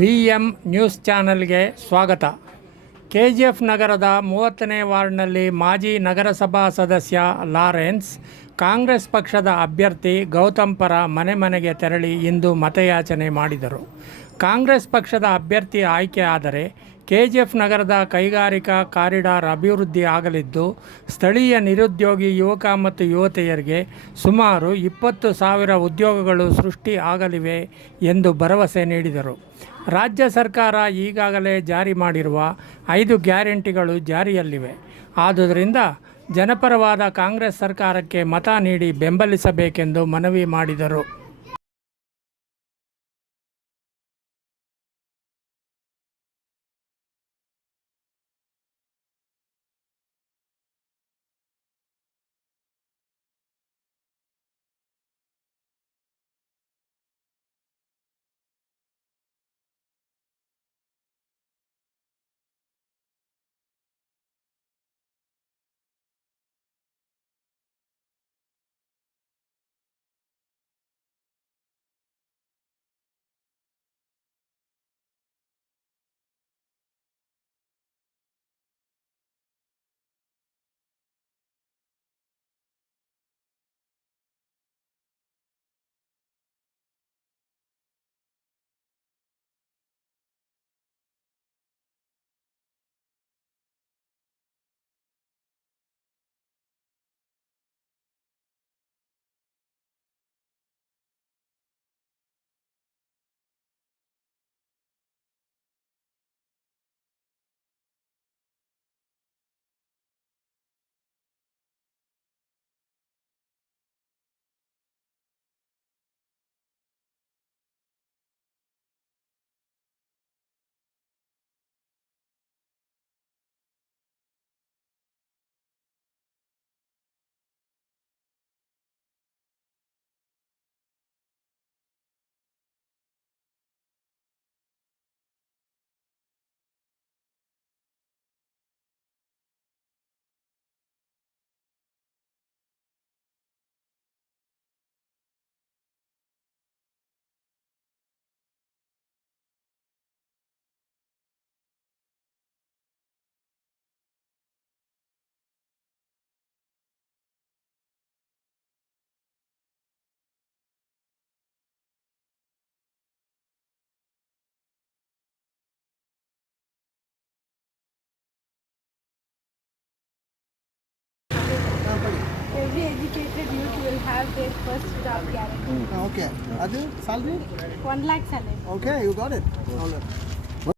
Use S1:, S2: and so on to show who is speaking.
S1: V M news ಚಾನೆಲ್ಗೆ ಸ್ವಾಗತ. K G F ನಗರದ ಮೂವತ್ತನೇ ವಾರ್ಡ್ನಲ್ಲಿ ಮಾಜಿ ನಗರಸಭಾ ಸದಸ್ಯ ಲಾರೆನ್ಸ್, ಕಾಂಗ್ರೆಸ್ ಪಕ್ಷದ ಅಭ್ಯರ್ಥಿ ಗೌತಮ್ ಪರ ಮನೆ ಮನೆಗೆ ತೆರಳಿ ಇಂದು ಮತಯಾಚನೆ ಮಾಡಿದರು. ಕಾಂಗ್ರೆಸ್ ಪಕ್ಷದ ಅಭ್ಯರ್ಥಿ ಆಯ್ಕೆ ಆದರೆ ಕೆ ಜಿ ಎಫ್ ನಗರದ ಕೈಗಾರಿಕಾ ಕಾರಿಡಾರ್ ಅಭಿವೃದ್ಧಿ ಆಗಲಿದ್ದು, ಸ್ಥಳೀಯ ನಿರುದ್ಯೋಗಿ ಯುವಕ ಮತ್ತು ಯುವತಿಯರಿಗೆ ಸುಮಾರು ಇಪ್ಪತ್ತು ಸಾವಿರ ಉದ್ಯೋಗಗಳು ಸೃಷ್ಟಿ ಆಗಲಿವೆ ಎಂದು ಭರವಸೆ ನೀಡಿದರು. ರಾಜ್ಯ ಸರ್ಕಾರ ಈಗಾಗಲೇ ಜಾರಿ ಮಾಡಿರುವ ಐದು ಗ್ಯಾರಂಟಿಗಳು ಜಾರಿಯಲ್ಲಿವೆ. ಆದುದರಿಂದ ಜನಪರವಾದ ಕಾಂಗ್ರೆಸ್ ಸರ್ಕಾರಕ್ಕೆ ಮತ ನೀಡಿ ಬೆಂಬಲಿಸಬೇಕೆಂದು ಮನವಿ ಮಾಡಿದರು.
S2: every educated youth will have their first job guarantee.
S3: Hmm. Okay. Other salary?
S2: One lakh salary.
S3: Okay, you got it. All right.